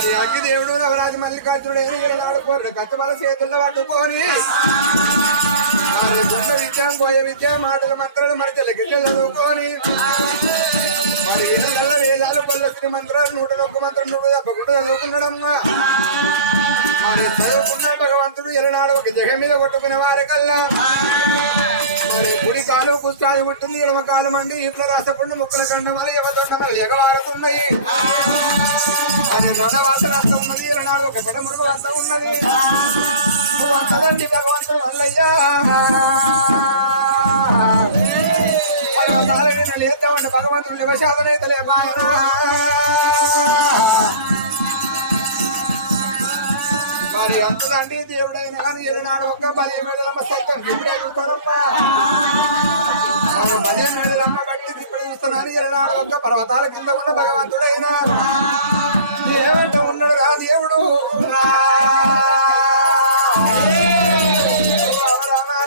మరి అగ్గిదేవుడు నవరాజు మల్లికార్జునుడు ఏనుగులు ఆడుకోరు కచ్చమల చేతుల్లో పట్టుకొని మరి గుండె విద్య పోయ విద్య మాటల మంత్రాలు మరి తెలకి చదువుకొని మరి ఏళ్ళ వేదాలు పల్లసిన మంత్రాలు నూట ఒక్క మంత్రం నూట తప్పకుండా చదువుకున్నాడమ్మా మరి చదువుకున్న భగవంతుడు ఎలనాడు ఒక జగ మీద కొట్టుకునే వారికల్లా మరి కుడి కాలు కుష్టాది ఉంటుంది ఎడమ కాలు మండి ఇట్ల రాసపుండి ముక్కల కండమలు ఎవతొండమలు ఎగవారుతున్నాయి. అది రెండ వాసన అంత ఉన్నది ఎలనాడు ఒక పెడమురుగు అంత ఉన్నది. అంతదండి భగవంతుడు వల్లయ్యా. లేద్దామండి భగవంతుడు శివశాదనైతలే బాయనా మరి అంతదండి దేవుడైన కానీ ఎన్ననాడు ఒక్క పది మేడలమ్మ సత్యం. ఎప్పుడు చూస్తానమ్మా మరి పది మేడలమ్మ బట్టి ఇప్పుడు చూస్తున్నాను. ఎన్ననాడు ఒక్క పర్వతాల కింద ఉన్న భగవంతుడైన. ఏమంటూ ఉన్నాడు రా దేవుడు. రా.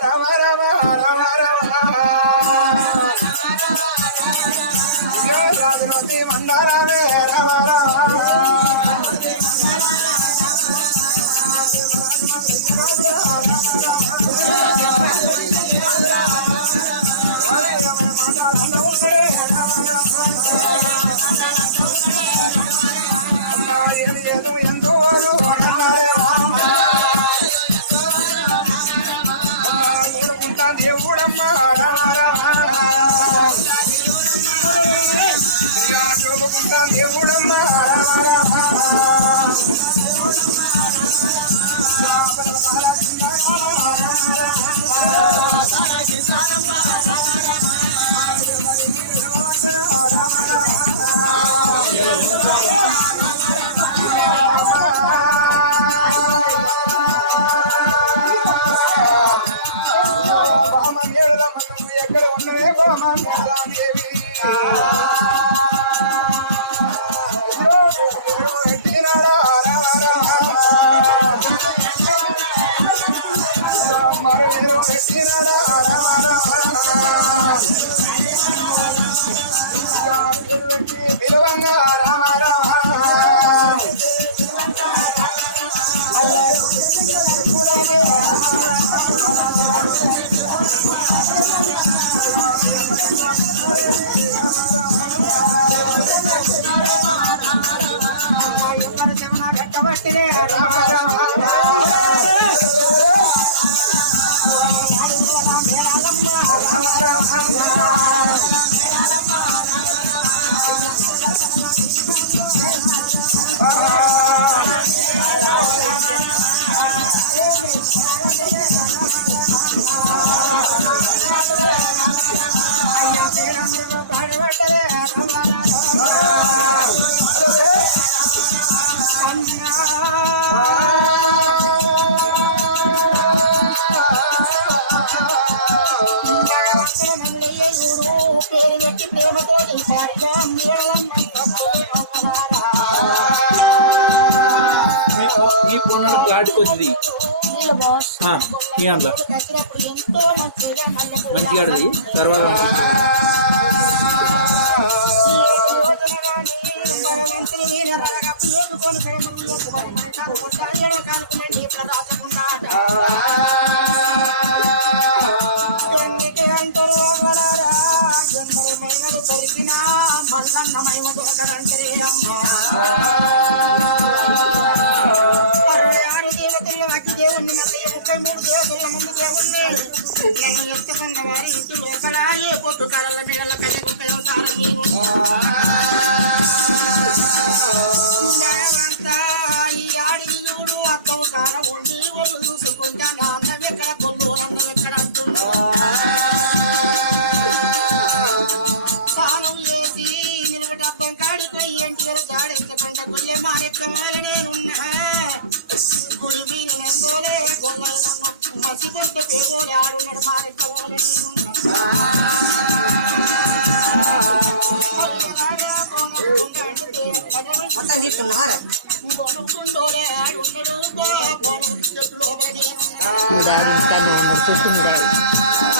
రామ రామ. రామ రామ రామ రాజునోతి querida. ఈ మంచిగా ఆడది తర్వాత మీ డాడీ ఇంటికాడనే ఉన్నాడు చూస్తూ మీ డాడీ పర్వతాల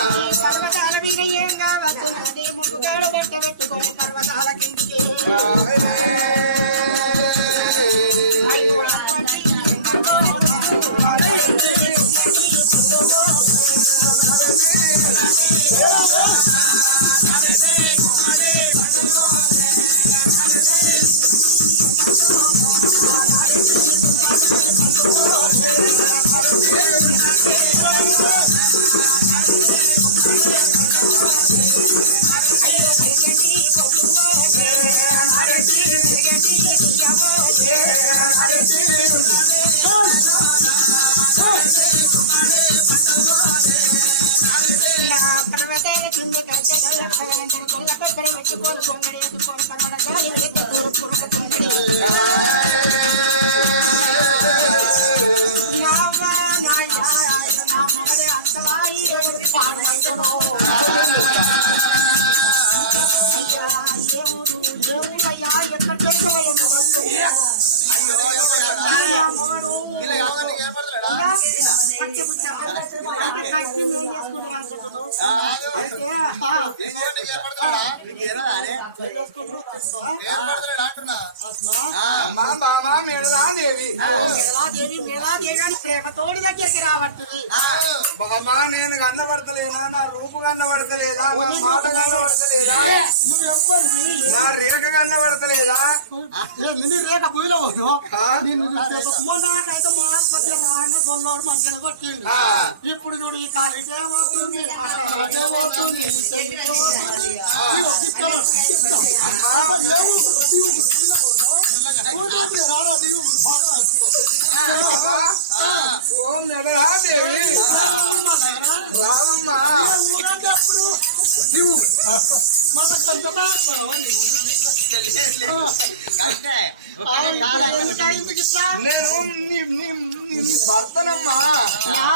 మేళాదేవి అని ప్రేమతోడి దగ్గరికి రావట్టుంది బామ నేను కన్నబడతలేదా నా రూపు కన్నబడతలేదా నా మాట కన్నబడతలేదా నా రేఖ కన్నబడతలేదా నిన్ను రేఖ పోయిలో ఆ? మొన్నకైతే మా ఆసుపత్రి కొన్నాడు కొట్టిండు. ఆ. ఇప్పుడు చూడు ఈ కాలు ఇటే పోతుంది. అటే పోతుంది. ఊరంటప్పుడు నువ్వు మన నేను నీ నీ నీ భర్తనమ్మా ఆ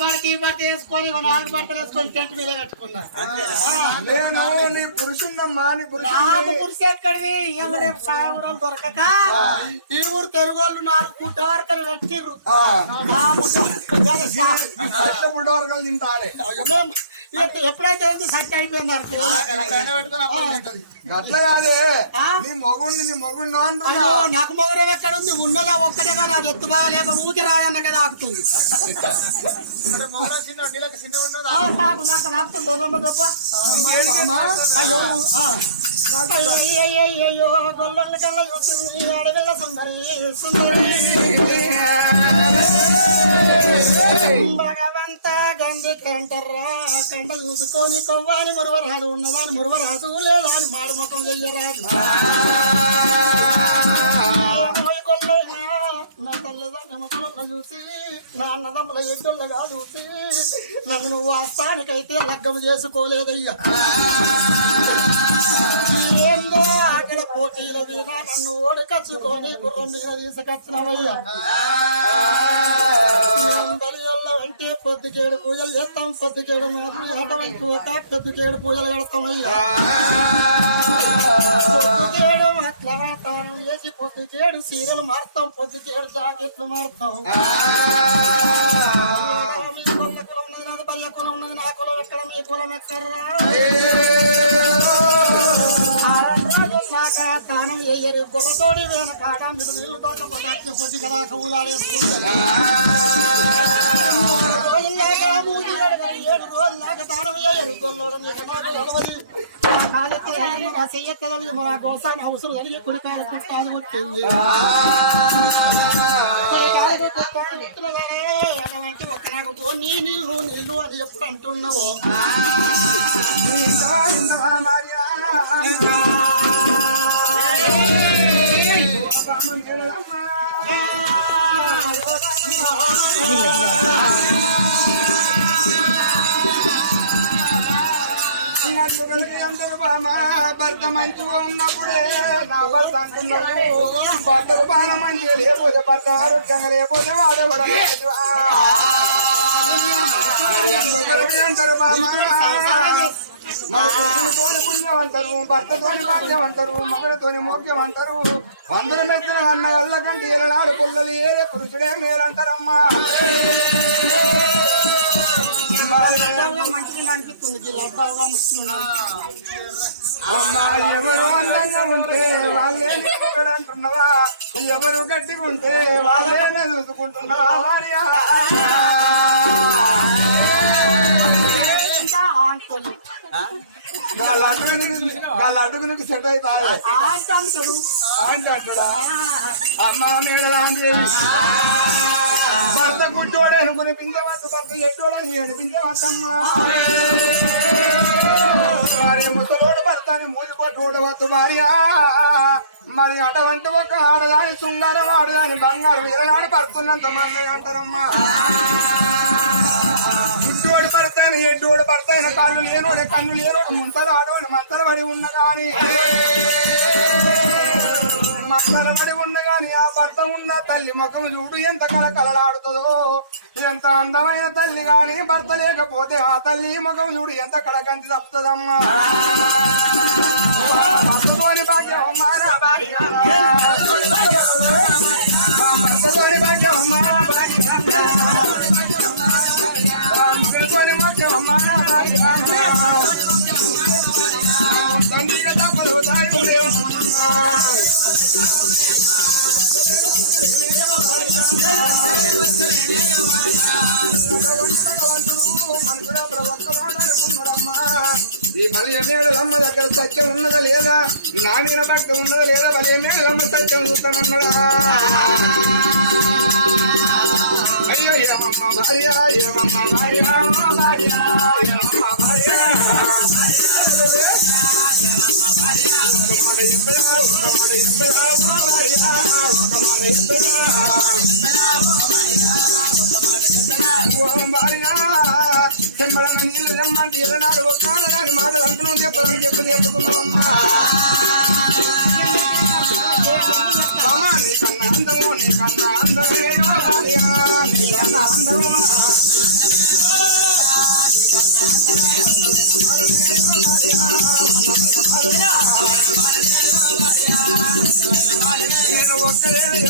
భర్త ఈ భర్త వేసుకొని ఒక నాలుగు భర్తలు వేసుకొని చెట్టు మీద కట్టుకున్నా నేను నీ కుర్చీ ఎక్కడిది? రేపు సాయంత్రం దొరకక. ఊరు తెలుగు వాళ్ళు నాలుగు పూట వార్తలు నచ్చిర్రు తింటారే? ఎప్పుడైతే ఉంది సత్య అయిపోయింది అనుకో అట్లా కాదే. ఆ? నీ మొగుడిని నీ మొగుడిని అంటున్నా అయ్యో నాకు మొగరం ఎక్కడ ఉంది? ఉన్నలో ఒక్కటే కదా అది ఎత్తు బాగాలేక ఊకి రాయన్న కదా ఆకుతుంది ఆ, నాకు నాకు నాకుతుంది దొరమ్మ గొప్ప. అయ్యయ్యయ్యయ్యో, గొల్లొల్ల కళ్ళ చూస్తుంది, అడవిల్ల సుందరి సుందరి. అంతా గండి కంటర్రా కంట చూసుకొని కొవ్వాని మురువరాదు ఉన్నవాని మురువరాదు లేదాని మాడు ముఖం చెయ్యరాదు. నా తల్లిదండ్రుల ముఖంలో చూసి నా అన్నదమ్ముల చూసి నన్ను నువ్వు వాస్తవానికైతే లగ్గం చేసుకోలేదయ్యా. అక్కడ పోటీల మీద నన్ను ఓడకచ్చుకొని గుర్రం మీద తీసుకొచ్చినవయ్యా. బలియల్లో అంటే పొద్దుకేడు పూజలు చేస్తాం. పొద్దుకేడు మాత్రం ఆటం ఎక్కువ. పొద్దుకేడు పూజలు పెడతామయ్యా పొద్దుకేడు అట్లా తానం చేసి పొద్దుకేడు సీరియల్ మారుతాం. పొద్దుకేడు జాకెట్లు మారుతాం. మీ కొల్ల కులం ఉన్నది నాది బల్ల కులం ఉన్నది నా కులం ఎక్కడ మీ కులం ఎక్కడ దానం చెయ్యరు గొప్పతోడి వేల కాడ మీరు నీళ్ళు దొరక మొదటి పొద్దు మన గోసాన అవసరం కలిగి కుడికాయలు కుట్టాలు కొట్టింది కుడికాయలు అని అంటున్నావు. మంచిగా ఉన్నప్పుడే నా భర్త అంటున్నాడు. భర్త బాగా మంచిగా లేకపోతే భర్త ఆరోగ్యంగా లేకపోతే వాడే అంటారు అంటారు భర్తతోని భాగ్యం అంటారు మోగ్యం అంటారు. వందల పెద్దలు అన్న వల్ల కంటే ఇరనాడు పుల్లలు ఏరే పురుషుడే మేలంటారమ్మా మంచిగా అనిపిస్తుంది బాగా ఎవరు అందంగా ఉంటే వాళ్ళే నిలబడి అంటున్నావా ఎవరు గట్టిగా ఉంటే వాళ్ళే నిలుచుకుంటున్నావా భార్య అడుగునికి సెట్ అంటే అంటుడా అమ్మ మేడలాందేవి భర్త ఇరనాడు పడుతున్నంత మంది అంటారమ్మా. గుడ్డోడు పడతాను ఎండోడు పడతాను కళ్ళు లేనోడు కళ్ళు లేనోడు ముంతలు ఆడోడు మంతలు పడి ఉన్న కానీ మంతలు పడి ఉన్న కానీ ఆ భర్త ఉన్న తల్లి ముఖము చూడు ఎంత కళ కలలాడుతుందో ఎంత అందమైన తల్లి గాని భర్త లేకపోతే ఆ తల్లి ముఖం చూడు ఎంత కళకంతి తప్పుతుందమ్మా. భర్తతోని భాగ్యం సత్యం ఉన్నదా లేదా నా భక్తి ఉన్నదా లేదా బలియమేడలమ్మ సత్యం చూస్తానమ్మడా అయ్యో ఏమమ్మ భార్య ఏమమ్మ భార్య భార్య Hallelujah.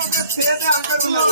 చేసిన పాపము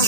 నీకు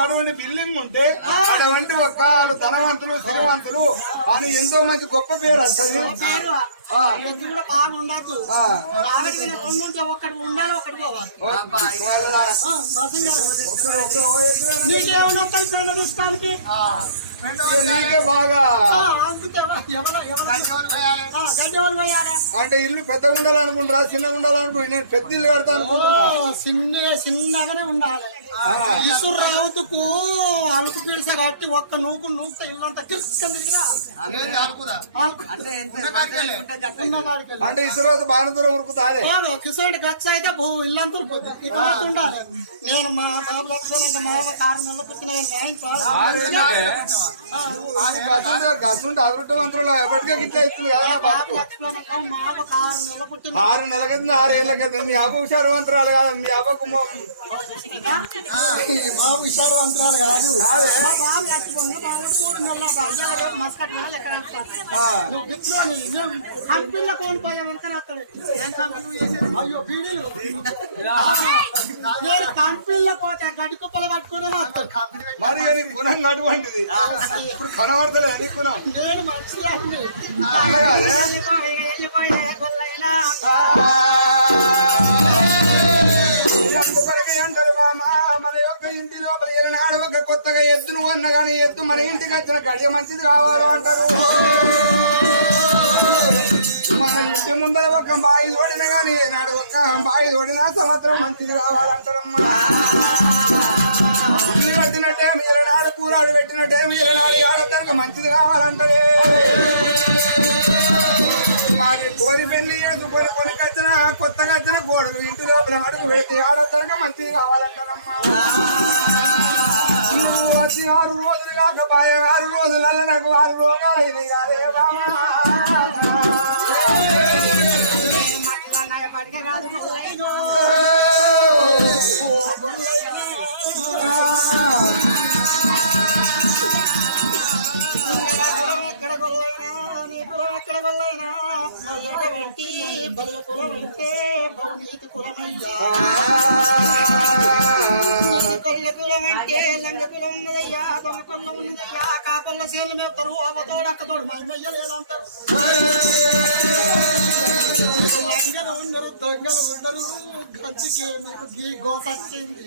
అటువంటి బిల్డింగ్ ఉంటే అటువంటి ఒక ధనవంతులు శ్రీమంతులు అని ఎంతో మంచి గొప్ప పేరు వస్తుంది కూడా ఉండదు ఉంటే ఒకటి ఉండాలి ఒకటి పోవాలి బాగా అంటే ఇల్లు పెద్దగా ఉండాలనుకుంటారా చిన్నగా ఉండాలనుకుంటా నేను పెద్ద ఇల్లు కడతాను చిన్న చిన్నగానే ఉండాలి ఇసురు రావుతుకు అలుకు పిలిసా కట్టి ఒక్క నూకు నూకుతా ఇల్లంతా తిరిగినా కాడికి వెళ్ళి. అంటే బాగా దూరం ఏడు కిసోడి గచ్చ అయితే బహు ఇల్లంతా ఉరుకుతుంది. ఉండాలి నేను మా బాబు లక్షలంటే మా కారు నెలలు పుట్టిన ఎప్పటికే గిట్ల ఇస్తుంది ఆరు నెలల కింద ఆరు ఏళ్ళ కింద మీ అబ్బు హుషారవంతురాలు కాదు మీ అబ్బకు మొ- బాబు అంటారు కదా. కోల్పోయా నేను కంపెనీలో పోతే గడ్డి కుప్పలు పట్టుకుని వస్తాడు మరి అది గుణం అటువంటిది. కనబడతలే ఎన్ని గుణం. నేను ఒక కొత్తగా ఎద్దును కొన్న కానీ ఎద్దు మన ఇంటికి వచ్చిన గడియ మంచిది కావాలి అంటారు. మన ఇంటి ముందర ఒక బాయి తోడిన కానీ సంవత్సరం మంచిది కావాలంటారమ్మా ఇల్లు మీరు నాడు కూరాడు పెట్టినట్టే మీరు నాడు ఆడతానికి మంచిది కావాలంటారే దొంగలు ఉండరు గజ్జికి గీ గోసొచ్చింది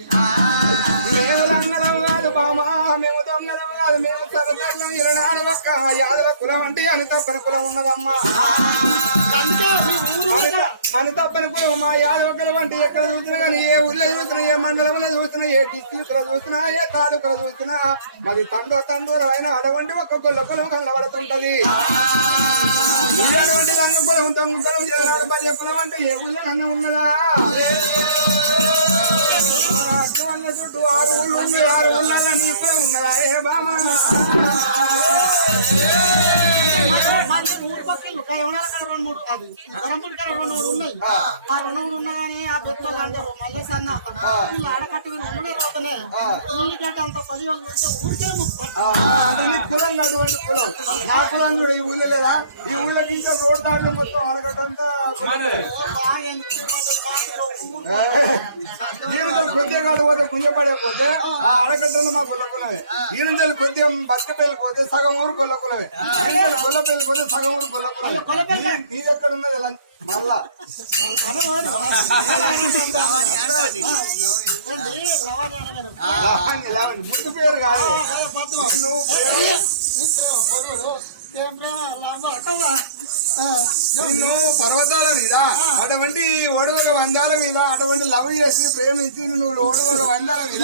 మేము రంగలం కాదు బామా మేము దొంగలం కాదు మేము సరసంగం ఇరనాడు ఒక్క యాదవ కులం అంటే అని తప్పని కులం ఉన్నదమ్మా మన తప్పని కులం మా యాదవ వంటి ఎక్కడ చూసినా కానీ ఏ ఊళ్ళో చూసినా ఏ మండలంలో చూసినా ఏ డిస్ట్రిక్ట్లో చూసినా ఏ తాలూకులో చూసినా మరి తండో తండూరు అయిన అటువంటి ఒక్క గొల్ల కులం కనబడుతుంటది. అటువంటి రంగ కులం దొంగ కులం ఇరనాడు బల్య కులం అంటే ఏ ఊళ్ళో నన్ను ఉన్నదా? అటువంటి చుట్టూ ఆరు ఊళ్ళు ఉన్నాయి. ఆరు ఊళ్ళలో నీ ఉన్నదా? ఏ బామా ఊరు అటుపక్కలు ఎవరైనా అక్కడ రెండు మూడు అది గరంపుడి కాడ రెండు మూడు ఉన్నాయి. ఆ. రెండు మూడు ఉన్నాయని ఆ బెత్తులు అంటారు మళ్ళీ సన్న వీళ్ళు ఆడకట్టి వీళ్ళు ఉండలే పోతనే. ఈ గడ్డ అంత పదివేలు ఉంటే ఊరికే చూడు ఈ ఊళ్ళో లేదా? ఈ ఊళ్ళో రోడ్ దాంట్లో మొత్తం కొద్దిగా పోతే ఆ. మా కొద్దిగా సగం ఊరు గొల్ల కులమే గొల్లపల్లి ఎక్కడ ఉన్నది మళ్ళా. ముద్దు పేరు కాదు నువ్వు పర్వతాల మీద అటువంటి ఒడుగుల వందాల మీద అటువంటి లవ్ చేసి ప్రేమించి నువ్వు ఒడుగుల వందాల మీద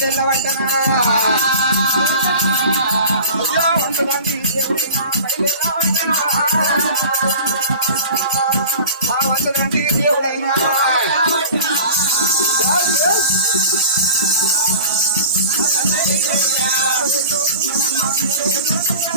జరిగింది వదిలి జరిగింది దూరం దూరం ఉంటుంది మాయమ్మ అయ్యో, పప్పగాడిదానా, యాడిదానా. అయ్యో, పప్పగాడిదానా, యాడిదానా. అయ్యో, ఉన్నదన్నదమ్మా, రమరమ్మా. లేకపోతున్నా పోతున్నా బామా పోతున్నా భగవంతుడి మల్లికార్జున ఇరవై పిల్లలు గుండెకు తెచ్చిండు కోపం నల్లని గుడ్డు మంటలో ఉన్నదమ్మా మరి బియ్యమండి అంతగా పిండి వాడవరి కింద అగ్గిదేవుడు ఎవరాజు మండల మనవడు ఒక్క ఈ ఆడదాని కింద ఎన్ని ఎన్ని రోజులు ఉంటారు భగవంతుడు ఐదేళ్ళ వంటనా అయ్యో వంటలాంటి దేవుడి నా బయలుదేరా వంటనా. ఆ వంటలాంటి దేవుడయ్యా ఒక యాభై ఏడు వెళ్ళినాడా రెండు యాభై ఏడు వెళ్ళినాడా ఒక యాభై ఏడు వెళ్ళినాడా రెండు యాభై ఏడు వెళ్ళినాడా ఆవుల కొండ ఎక్కినాడా ఆవుల కొండ ఎక్కినాడా భగవంతుడు వెళ్ళిపోతున్నప్పుడు తేట పొద్దులు మెరిగేడు పిల్లలు భగవంతుడు వెళ్ళిపోతున్నాడమ్మా